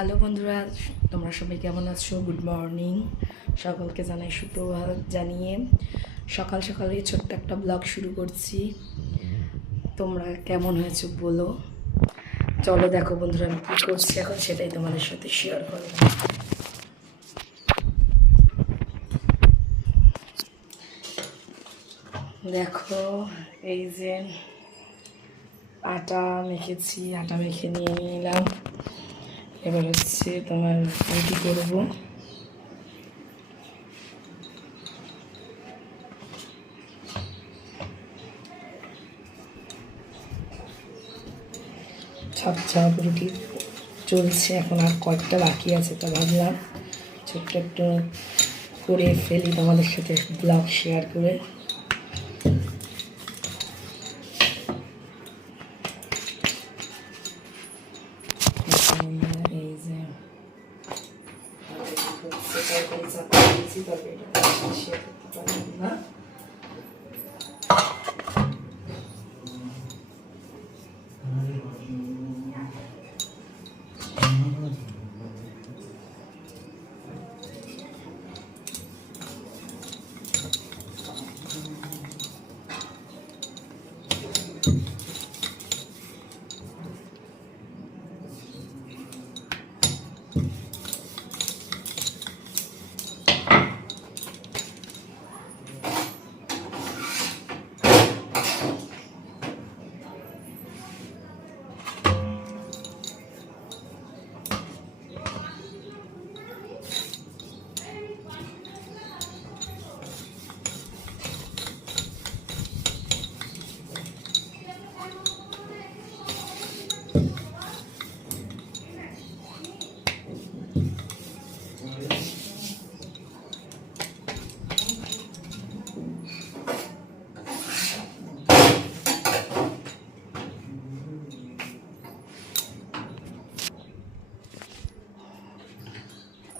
Hello বন্ধুরা, তোমরা সবাই কেমন আছো? গুড মর্নিং, সকলকে জানাই সুপ্রভাত জানিয়ে সকাল সকালে ছোট্ট একটা ব্লগ শুরু করছি। তোমরা কেমন হয়েছো বলো। চলো দেখো বন্ধুরা, আমি কী করছি এখন সেটাই তোমাদের সাথে শেয়ার করব। দেখো, এই যে আটা মেখেছি, আটা মেখে নিয়ে নিলাম। এবার হচ্ছে তোমার রুটি করবো। ছাপ ছাপ রুটি চলছে, এখন আর কয়েকটা বাকি আছে, তো ভাবলাম ছোট্ট একটু করে ফেলি তোমাদের সাথে ব্লগ শেয়ার করে। এই যে শেয়ার করতে পারলাম না।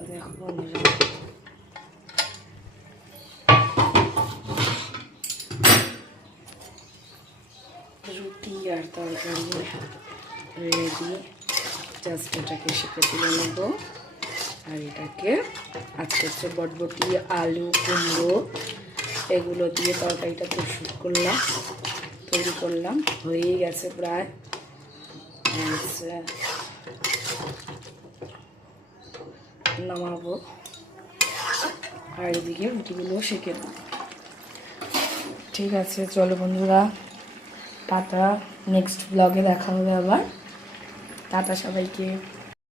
দেখো বন্ধুরা, রুটি আর তরকারি রেডি, জাস্ট এটাকে সেঁকে তুলে নেবো। আর এটাকে আজকে হচ্ছে বটবটি, আলু, কুমড়ো এগুলো দিয়ে তরকারিটা প্রস্তুত করলাম, তৈরি করলাম, হয়েই গেছে প্রায়। নামাবো আর এদিকে রুটিগুলো সেঁকে দেবো। ঠিক আছে, চলো বন্ধুরা, টাটা। নেক্সট ব্লগে দেখা হবে আবার। টাটা সবাইকে।